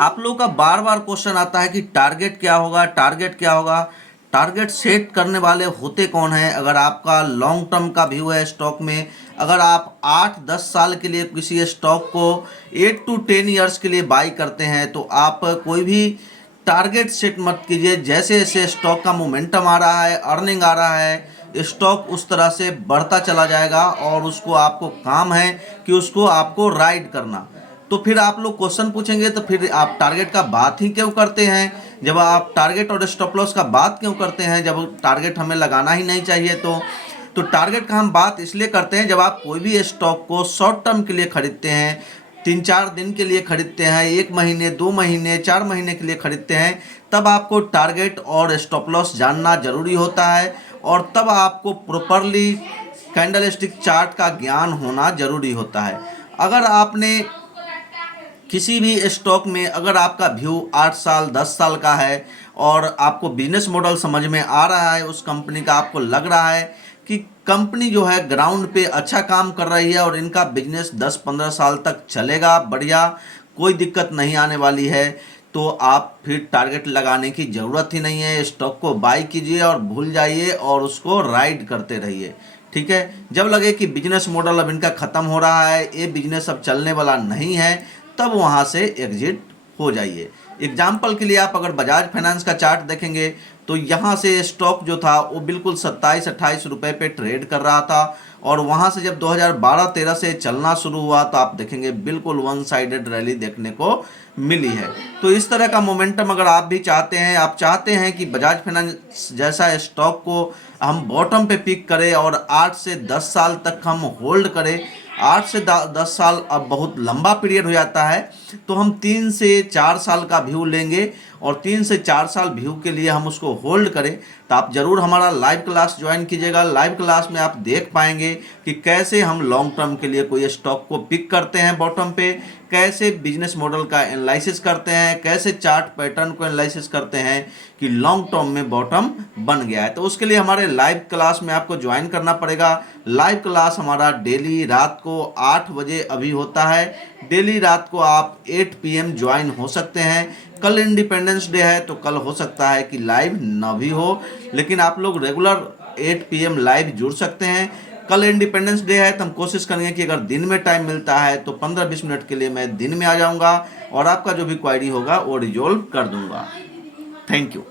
आप लोगों का बार बार क्वेश्चन आता है कि टारगेट क्या होगा, टारगेट क्या होगा। टारगेट सेट करने वाले होते कौन हैं? अगर आपका लॉन्ग टर्म का व्यू है स्टॉक में, अगर आप 8-10 साल के लिए किसी स्टॉक को 8 to 10 ईयर्स के लिए बाई करते हैं, तो आप कोई भी टारगेट सेट मत कीजिए। जैसे जैसे स्टॉक का मोमेंटम आ रहा है, अर्निंग आ रहा है, स्टॉक उस तरह से बढ़ता चला जाएगा और उसको आपको काम है कि उसको आपको राइड करना। तो फिर आप लोग क्वेश्चन पूछेंगे तो फिर आप टारगेट का बात ही क्यों करते हैं? जब आप टारगेट और स्टॉप लॉस का बात क्यों करते हैं, जब टारगेट हमें लगाना ही नहीं चाहिए? तो टारगेट का हम बात इसलिए करते हैं, जब आप कोई भी स्टॉक को शॉर्ट टर्म के लिए खरीदते हैं, 3-4 दिन के लिए खरीदते हैं, 1 महीने 2 महीने 4 महीने के लिए खरीदते हैं, तब आपको टारगेट और स्टॉप लॉस जानना जरूरी होता है। और तब आपको प्रॉपरली कैंडल स्टिक चार्ट का ज्ञान होना जरूरी होता है। अगर आपने किसी भी स्टॉक में, अगर आपका व्यू 8 साल 10 साल का है और आपको बिजनेस मॉडल समझ में आ रहा है उस कंपनी का, आपको लग रहा है कि कंपनी जो है ग्राउंड पे अच्छा काम कर रही है और इनका बिजनेस 10-15 साल तक चलेगा बढ़िया, कोई दिक्कत नहीं आने वाली है, तो आप फिर टारगेट लगाने की ज़रूरत ही नहीं है। स्टॉक को बाई कीजिए और भूल जाइए और उसको राइड करते रहिए। ठीक है, जब लगे कि बिजनेस मॉडल अब इनका ख़त्म हो रहा है, ये बिजनेस अब चलने वाला नहीं है, तब वहाँ से एग्जिट हो जाइए। एग्जाम्पल के लिए आप अगर बजाज फाइनेंस का चार्ट देखेंगे तो यहाँ से स्टॉक जो था वो बिल्कुल 27-28 रुपये पे ट्रेड कर रहा था और वहाँ से जब 2012-13 से चलना शुरू हुआ तो आप देखेंगे बिल्कुल वन साइडेड रैली देखने को मिली है। तो इस तरह का मोमेंटम अगर आप भी चाहते हैं, आप चाहते हैं कि बजाज फाइनेंस जैसा स्टॉक को हम बॉटम पे पिक करें और 8 से 10 साल तक हम होल्ड करें, 8 से 10 साल अब बहुत लंबा पीरियड हो जाता है, तो हम 3 से 4 साल का व्यू लेंगे और 3 से 4 साल व्यू के लिए हम उसको होल्ड करें, तो आप ज़रूर हमारा लाइव क्लास ज्वाइन कीजिएगा। लाइव क्लास में आप देख पाएंगे कि कैसे हम लॉन्ग टर्म के लिए कोई स्टॉक को पिक करते हैं बॉटम पे, कैसे बिजनेस मॉडल का एनालिसिस करते हैं, कैसे चार्ट पैटर्न को एनालिसिस करते हैं कि लॉन्ग टर्म में बॉटम बन गया है। तो उसके लिए हमारे लाइव क्लास में आपको ज्वाइन करना पड़ेगा। लाइव क्लास हमारा डेली रात को 8 बजे अभी होता है। डेली रात को आप 8 PM ज्वाइन हो सकते हैं। कल इंडिपेंडेंस डे है तो कल हो सकता है कि लाइव ना भी हो, लेकिन आप लोग रेगुलर 8 PM लाइव जुड़ सकते हैं। कल इंडिपेंडेंस डे है तो हम कोशिश करेंगे कि अगर दिन में टाइम मिलता है तो 15-20 मिनट के लिए मैं दिन में आ जाऊंगा और आपका जो भी क्वायरी होगा वो रिजॉल्व कर दूंगा। Thank you.